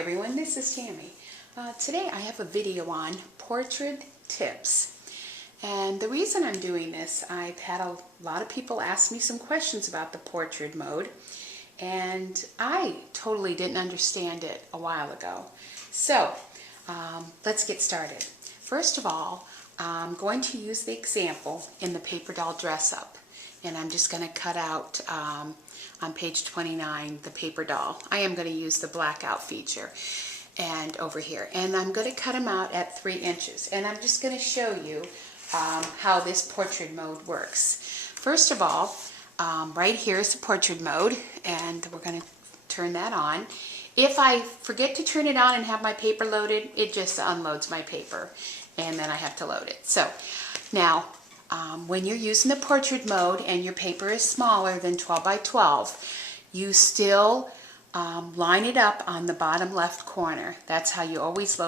everyone, this is Tammy. Today I have a video on portrait tips. And the reason I'm doing this, I've had a lot of people ask me some questions about the portrait mode, and I totally didn't understand it a while ago. So let's get started. First of all, I'm going to use the example in the paper doll dress up, and I'm just going to cut out on page 29 the paper doll. I am going to use the blackout feature and over here, and I'm going to cut them out at 3 inches, and I'm just going to show you how this portrait mode works. First of all, right here is the portrait mode, and we're going to turn that on. If I forget to turn it on and have my paper loaded, it just unloads my paper, and then I have to load it. So now when you're using the portrait mode and your paper is smaller than 12 by 12, you still line it up on the bottom left corner. That's how you always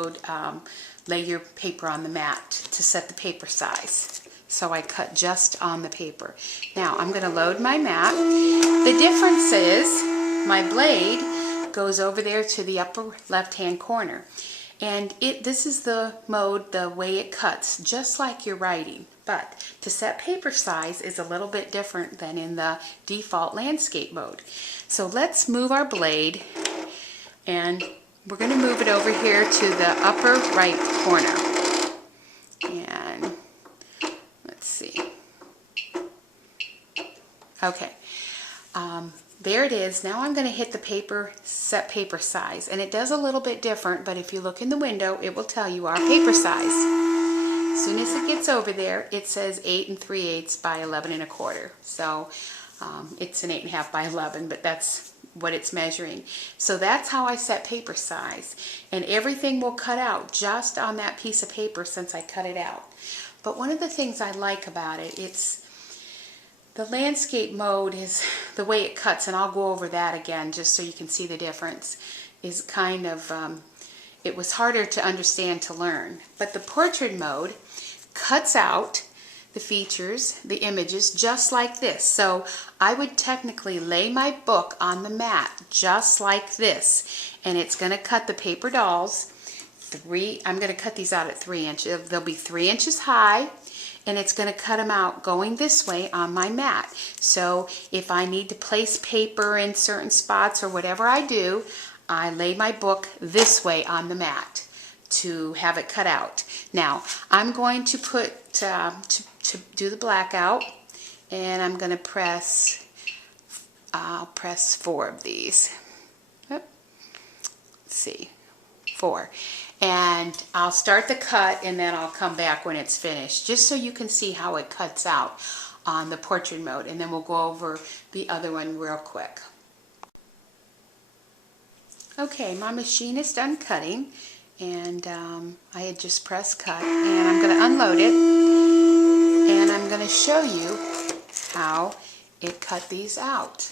lay your paper on the mat to set the paper size. So I cut just on the paper. Now I'm going to load my mat. The difference is my blade goes over there to the upper left hand corner. And this is the mode, the way it cuts, just like you're writing. But to set paper size is a little bit different than in the default landscape mode. So let's move our blade, and we're going to move it over here to the upper right corner. And let's see. Okay. There it is. Now I'm going to hit the paper, set paper size, and it does a little bit different, but if you look in the window, it will tell you our paper size. As soon as it gets over there, it says 8 3/8 by 11 1/4. So it's an 8 1/2 by 11, but that's what it's measuring. So that's how I set paper size, and everything will cut out just on that piece of paper since I cut it out. But one of the things I like about it, the landscape mode is the way it cuts, and I'll go over that again just so you can see the difference, is kind of, it was harder to understand to learn. But the portrait mode cuts out the features, the images, just like this. So I would technically lay my book on the mat just like this, and it's going to cut the paper dolls I'm going to cut these out at 3 inches. They'll be 3 inches high, and it's going to cut them out going this way on my mat. So if I need to place paper in certain spots or whatever I do, I lay my book this way on the mat to have it cut out. Now I'm going to put to do the blackout, and I'm going to I'll press 4 of these. Let's see, 4. And I'll start the cut, and then I'll come back when it's finished, just so you can see how it cuts out on the portrait mode, and then we'll go over the other one real quick. Okay, my machine is done cutting, and I had just pressed cut, and I'm going to unload it, and I'm going to show you how it cut these out.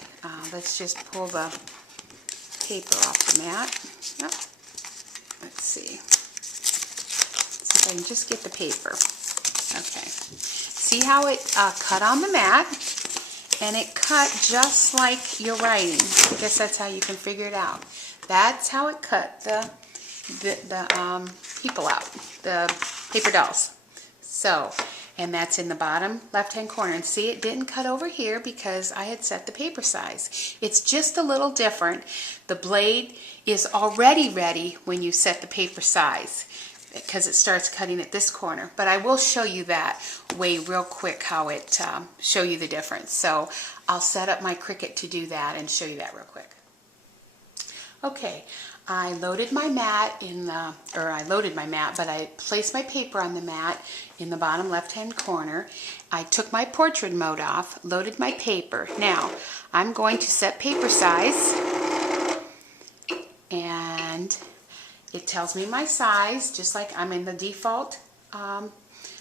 Let's just pull the paper off the mat. Yep. Let's see. So I can just get the paper. Okay. See how it cut on the mat, and it cut just like you're writing. I guess that's how you can figure it out. That's how it cut the people out, the paper dolls. So, and that's in the bottom left-hand corner. And see, it didn't cut over here because I had set the paper size. It's just a little different. The blade is already ready when you set the paper size, because it starts cutting at this corner. But I will show you that way real quick, how it show you the difference. So I'll set up my Cricut to do that and show you that real quick. Okay, I loaded my mat but I placed my paper on the mat in the bottom left-hand corner. I took my portrait mode off, loaded my paper. Now, I'm going to set paper size, and it tells me my size, just like I'm in the default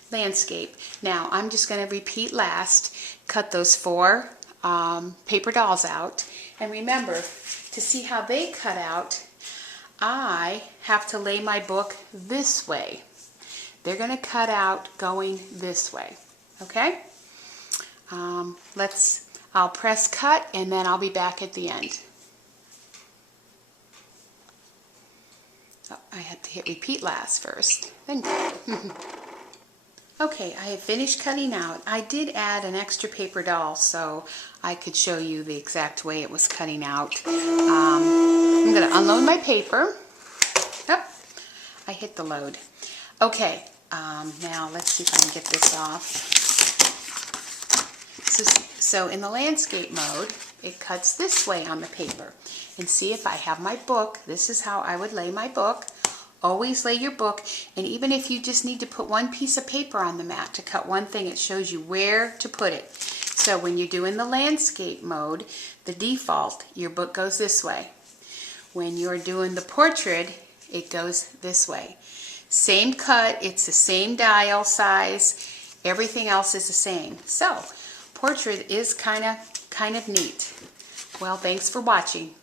landscape. Now, I'm just going to repeat last, cut those 4 paper dolls out, and remember, to see how they cut out, I have to lay my book this way. They're going to cut out going this way. Okay? I'll press cut, and then I'll be back at the end. I have to hit repeat last first, then go. Okay, I have finished cutting out. I did add an extra paper doll so I could show you the exact way it was cutting out. I'm going to unload my paper. Oh, I hit the load. Okay, now let's see if I can get this off. So in the landscape mode, it cuts this way on the paper. And see, if I have my book, this is how I would lay my book. Always lay your book, and even if you just need to put one piece of paper on the mat to cut one thing, it shows you where to put it. So when you're doing the landscape mode, the default, your book goes this way. When you're doing the portrait, it goes this way. Same cut, it's the same dial size, everything else is the same. So, portrait is kind of neat. Well, thanks for watching.